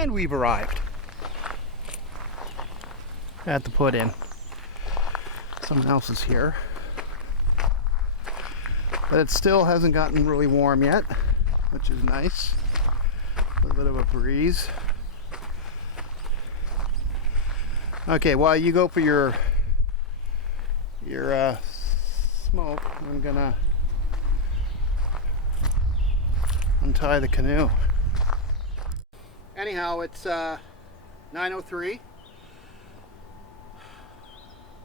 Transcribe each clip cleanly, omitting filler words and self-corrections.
And we've arrived. I had to put in. Someone else is here. But it still hasn't gotten really warm yet, which is nice. A little bit of a breeze. Okay, while you go for your smoke, I'm gonna untie the canoe. Anyhow, it's 9:03.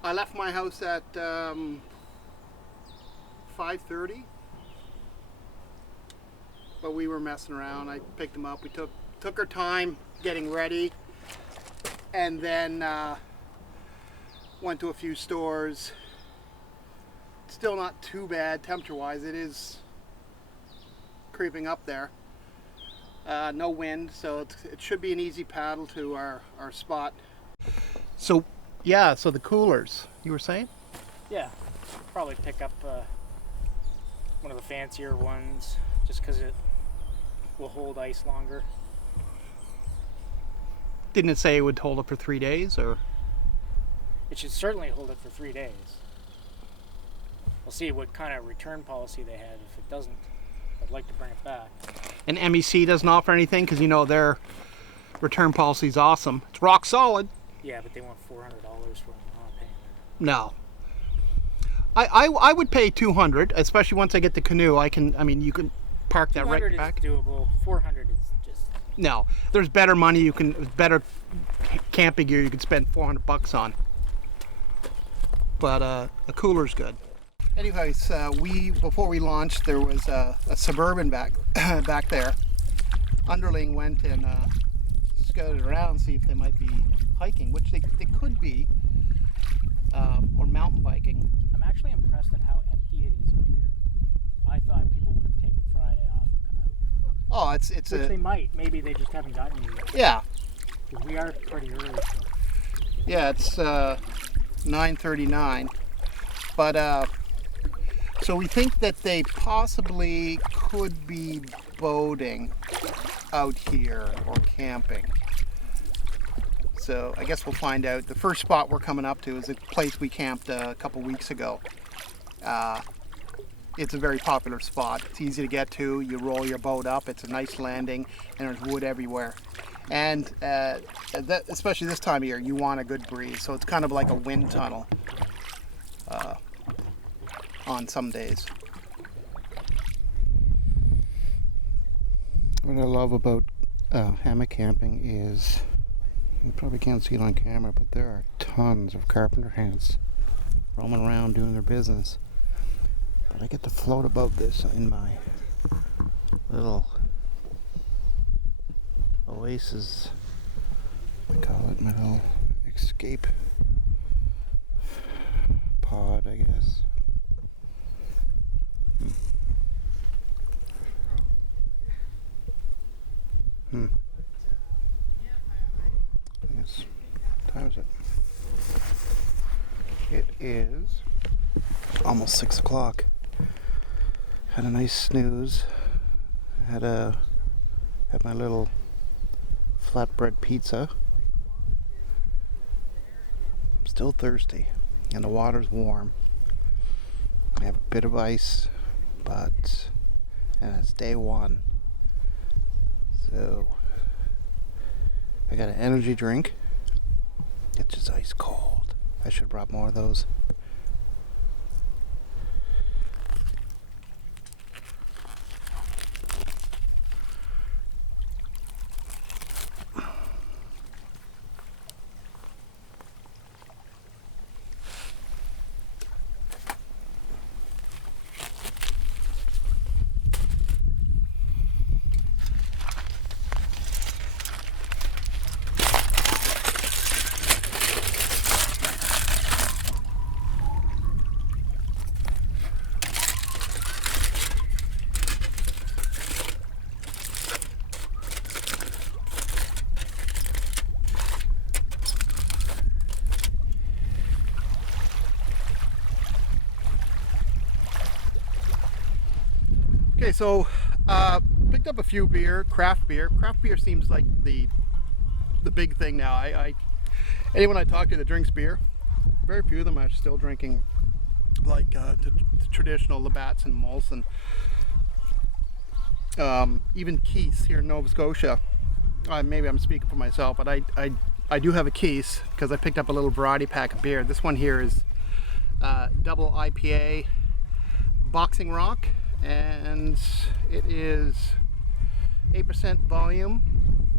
I left my house at 5:30, but we were messing around. I picked them up. We took our time getting ready, and then went to a few stores. Still not too bad temperature-wise. It is creeping up there. No wind, so it should be an easy paddle to our spot. So yeah, so the coolers, you were saying? Yeah, probably pick up one of the fancier ones just because it will hold ice longer. Didn't it say it would hold it for 3 days, or? It should certainly hold it for 3 days. We'll see what kind of return policy they have. If it doesn't, I'd like to bring it back. And MEC doesn't offer anything because you know their return policy is awesome. It's rock solid. Yeah, but they want $400 for it. I'm not paying that. No. I would pay $200, especially once I get the canoe. I mean, you can park that right back. $200 is doable. $400 is just. No, there's better money. Better camping gear you can spend $400 on. But a cooler's good. Anyways, before we launched, there was a Suburban back there. Underling went and scouted around, see if they might be hiking, which they could be, or mountain biking. I'm actually impressed at how empty it is out here. I thought people would have taken Friday off and come out. Oh, it's which they might. Maybe they just haven't gotten you yet. Yeah. Because we are pretty early. So. Yeah, it's 9:39, but so we think that they possibly could be boating out here or camping. So I guess we'll find out. The first spot we're coming up to is a place we camped a couple weeks ago. It's a very popular spot. It's easy to get to. You roll your boat up. It's a nice landing, and there's wood everywhere. And especially this time of year, you want a good breeze. So it's kind of like a wind tunnel on some days. What I love about hammock camping is, you probably can't see it on camera, but there are tons of carpenter hands roaming around doing their business. But I get to float above this in my little oasis, I call it, my little escape pod, I guess. Yes. What time is it? It is almost 6 o'clock. Had a nice snooze. Had my little flatbread pizza. I'm still thirsty, and the water's warm. I have a bit of ice, and it's day one. So I got an energy drink. It's just ice cold. I should have brought more of those. Okay, so picked up a few craft beer. Craft beer seems like the the big thing now. Anyone I talk to that drinks beer, very few of them are still drinking like the traditional Labatt's and Molson. Even Keith's here in Nova Scotia. Maybe I'm speaking for myself, but I do have a Keith's because I picked up a little variety pack of beer. This one here is double IPA Boxing Rock, and it is 8% volume,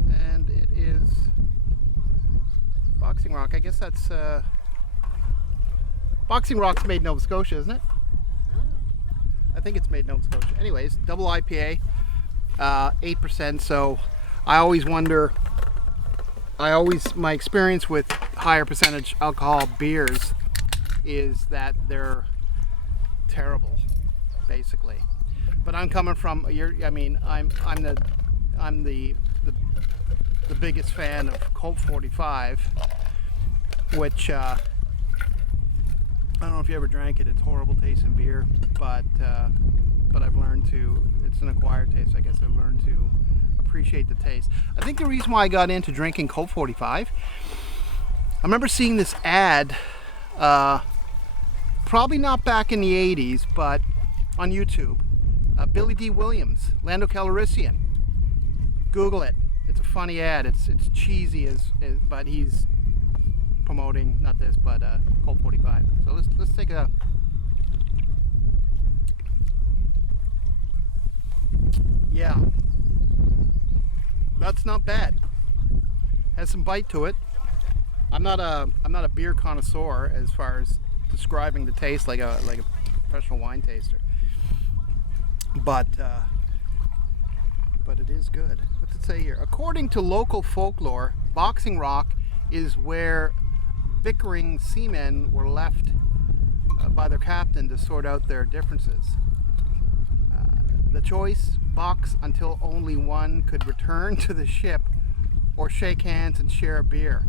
and it is Boxing Rock. I guess that's Boxing Rock's made in Nova Scotia, isn't it? I think it's made in Nova Scotia. Anyways, double IPA, 8%. So I always wonder. My experience with higher percentage alcohol beers is that they're terrible, basically. But I'm coming from I'm the biggest fan of Colt 45, which I don't know if you ever drank it. It's horrible tasting beer, but I've learned to. It's an acquired taste, I guess. I've learned to appreciate the taste. I think the reason why I got into drinking Colt 45, I remember seeing this ad, probably not back in the 80s, but on YouTube. Billy D. Williams, Lando Calrissian. Google it. It's a funny ad. It's cheesy but he's promoting not this, but Colt 45. So let's take a. Yeah, that's not bad. Has some bite to it. I'm not a beer connoisseur as far as describing the taste like a professional wine taster. But it is good. What's it say here? According to local folklore, Boxing Rock is where bickering seamen were left by their captain to sort out their differences. The choice, box until only one could return to the ship or shake hands and share a beer.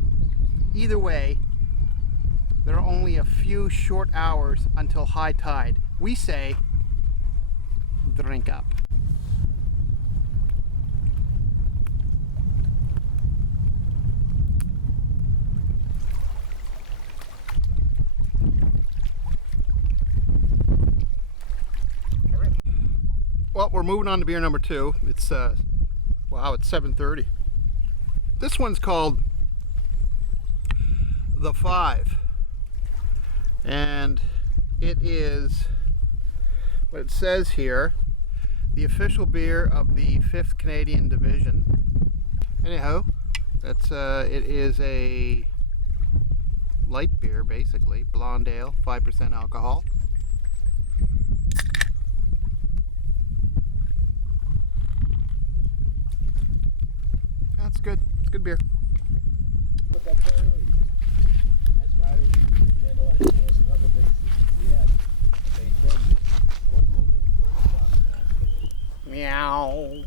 Either way, there are only a few short hours until high tide. We say, drink up. Well, we're moving on to beer number 2. It's wow, it's 7:30. This one's called The Five, and it is what it says here: the official beer of the 5th Canadian Division. Anyhow, that's it is a light beer, basically blonde ale, 5% alcohol. That's good. It's good beer. Look at priority. As riders handle our chores and other businesses we have, they tell you one moment when the Meow.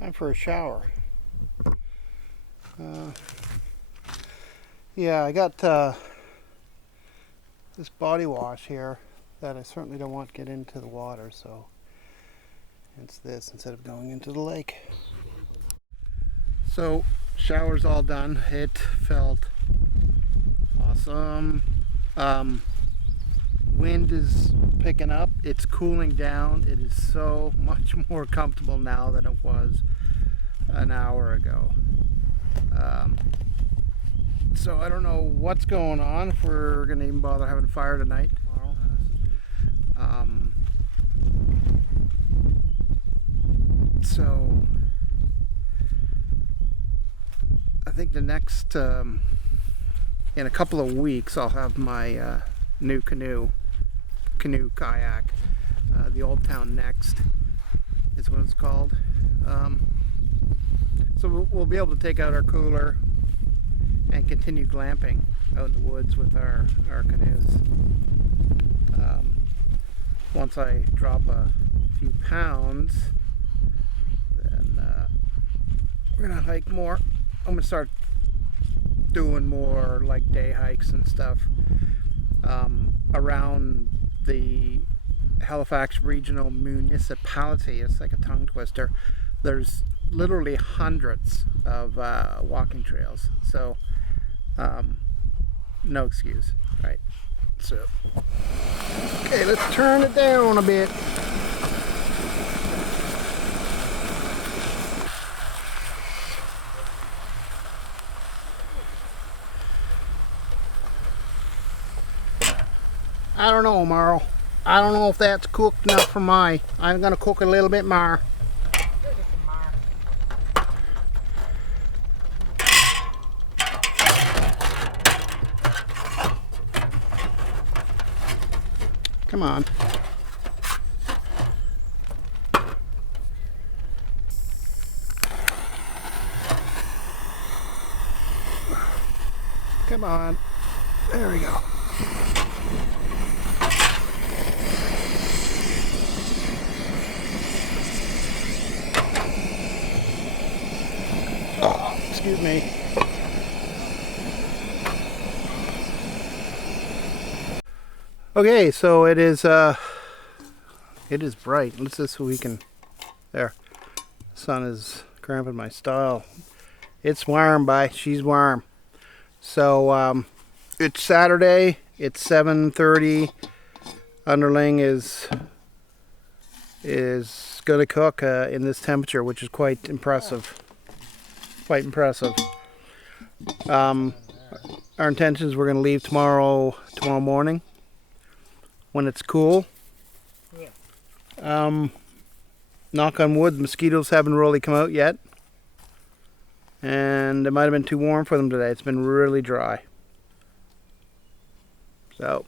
Time for a shower. Yeah, I got this body wash here that I certainly don't want to get into the water, so it's this instead of going into the lake. So, shower's all done. It felt awesome. Wind is picking up. It's cooling down. It is so much more comfortable now than it was an hour ago. So I don't know what's going on, if we're gonna even bother having fire tonight, tomorrow. So I think the next, in a couple of weeks, I'll have my new canoe kayak. The Old Town Next is what it's called. So we'll be able to take out our cooler and continue glamping out in the woods with our canoes. Once I drop a few pounds, then we're gonna hike more. I'm gonna start doing more like day hikes and stuff around the Halifax Regional Municipality. It's like a tongue twister. There's literally hundreds of walking trails, so no excuse, right? So okay, let's turn it down a bit. I don't know, Marl. I don't know if that's cooked enough for my. I'm gonna cook a little bit more. Come on. Come on. There we go. Oh, excuse me. Okay, so it is bright. Let's see so we can. There, sun is cramping my style. It's warm, bye. She's warm. So it's Saturday. It's 7:30. Underling is gonna cook in this temperature, which is quite impressive. Quite impressive. Our intention is we're gonna leave tomorrow morning when it's cool. Yeah. Knock on wood, mosquitoes haven't really come out yet. And it might have been too warm for them today. It's been really dry. So.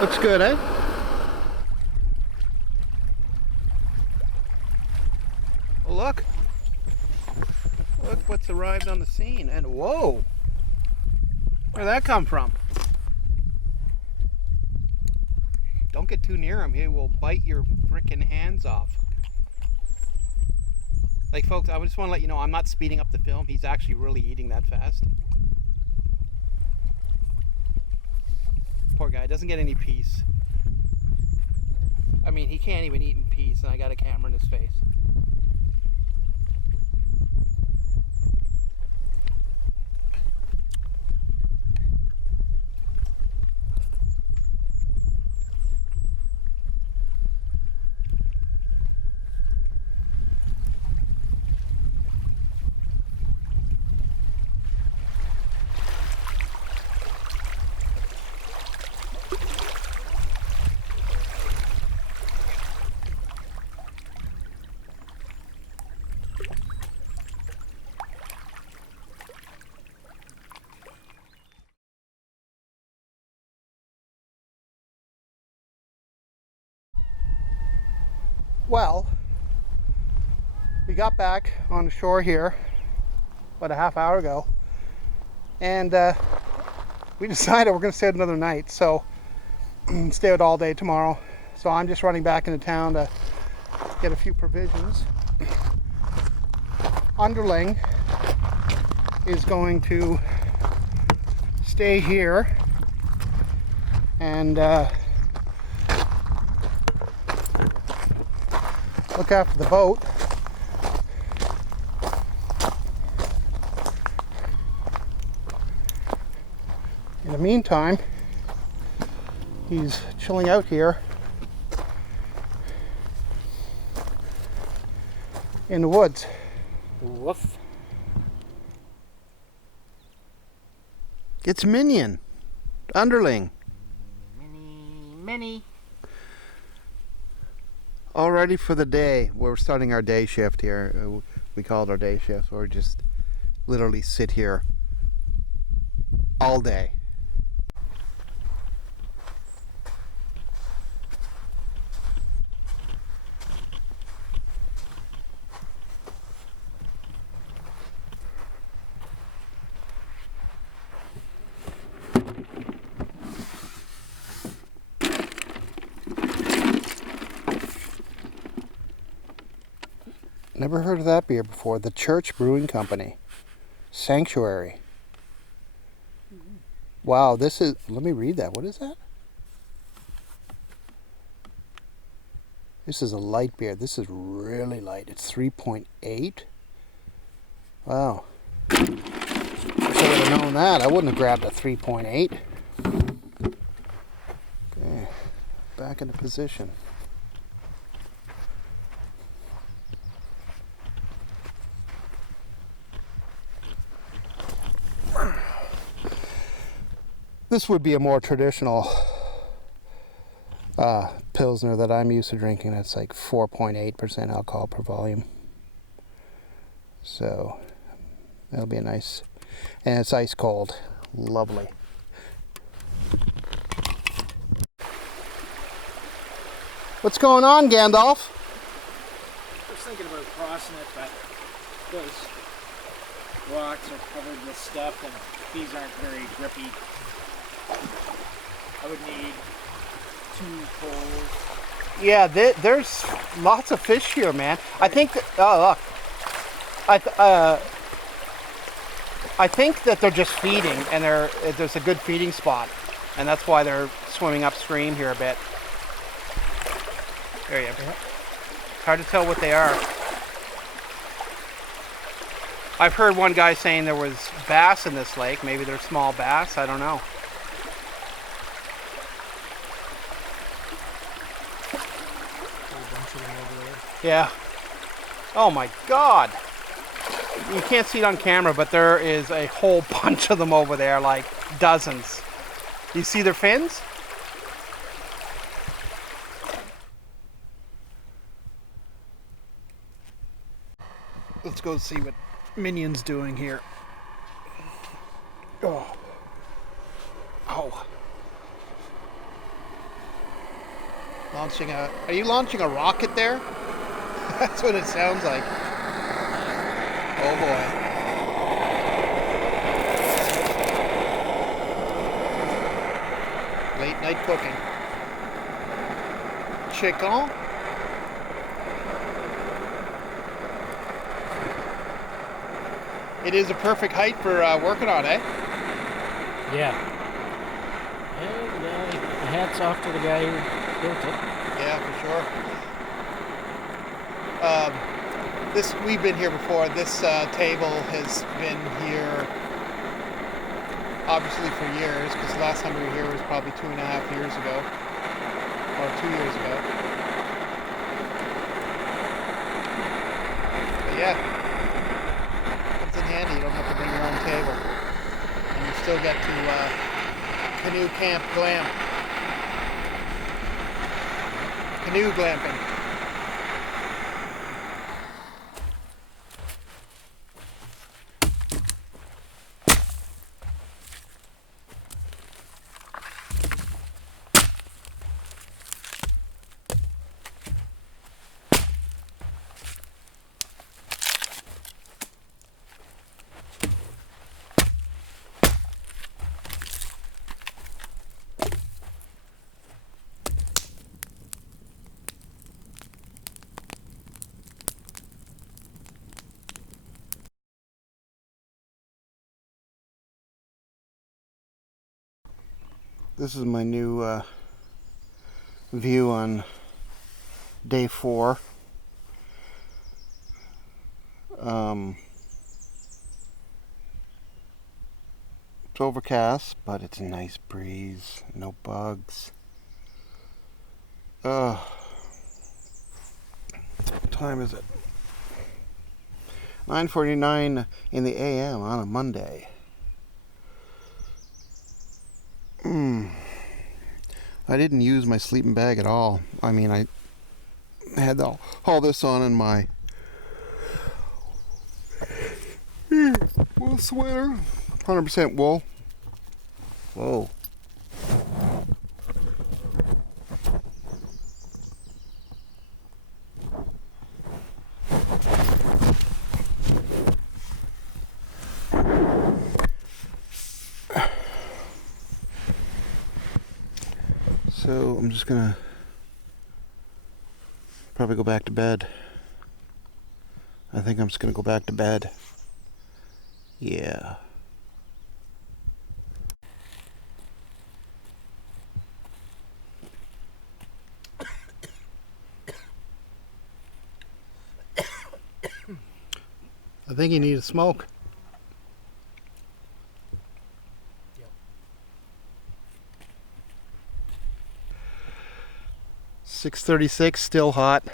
Looks good, eh? Well, look. Look what's arrived on the scene. And whoa! Where'd that come from? Don't get too near him. He will bite your frickin' hands off. Like, folks, I just want to let you know I'm not speeding up the film. He's actually really eating that fast. Poor guy, doesn't get any peace. I mean, he can't even eat in peace, and I got a camera in his face. Well, we got back on the shore here about a half hour ago, and we decided we're going to stay out another night, so stay out all day tomorrow. So I'm just running back into town to get a few provisions. Underling is going to stay here and look after the boat. In the meantime, he's chilling out here in the woods. Woof. It's Minion, underling. Mini. All ready for the day. We're starting our day shift here. We call it our day shift. Or just literally sit here all day. Never heard of that beer before. The Church Brewing Company. Sanctuary. Wow, this is... Let me read that. What is that? This is a light beer. This is really light. It's 3.8. Wow. Wish I would have known that. I wouldn't have grabbed a 3.8. Okay. Back into position. This would be a more traditional Pilsner that I'm used to drinking. That's like 4.8% alcohol per volume. So that'll be a nice, and it's ice cold. Lovely. What's going on, Gandalf? I was thinking about crossing it, but those rocks are covered with stuff and these aren't very grippy. I would need 2 poles. Yeah, there's lots of fish here, man. I think. Oh, look. I think that they're just feeding, and there's a good feeding spot, and that's why they're swimming upstream here a bit. There you go. Hard to tell what they are. I've heard one guy saying there was bass in this lake. Maybe they're small bass. I don't know. Yeah. Oh my God. You can't see it on camera, but there is a whole bunch of them over there, like dozens. You see their fins? Let's go see what Minion's doing here. Oh. Oh. Are you launching a rocket there? That's what it sounds like. Oh boy. Late night cooking. Chicken. It is a perfect height for working on, eh? Yeah. And the hat's off to the guy who built it. Yeah, for sure. We've been here before. This table has been here obviously for years, because the last time we were here was probably 2.5 years ago, or 2 years ago. But yeah, it's in handy. You don't have to bring your own table, and you still get to canoe camp glam. Canoe glamping. This is my new view on day 4. It's overcast, but it's a nice breeze. No bugs. What time is it? 9:49 in the a.m. on a Monday. I didn't use my sleeping bag at all. I mean, I had all this on in my wool sweater, 100% wool. Whoa. So I'm just gonna probably go back to bed. I think I'm just gonna go back to bed. Yeah. I think you need a smoke. Yep. 6:36, still hot.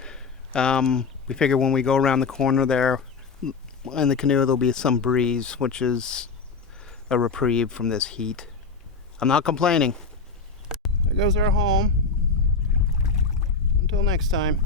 We figure when we go around the corner there in the canoe, there'll be some breeze, which is a reprieve from this heat. I'm not complaining. There goes our home. Until next time.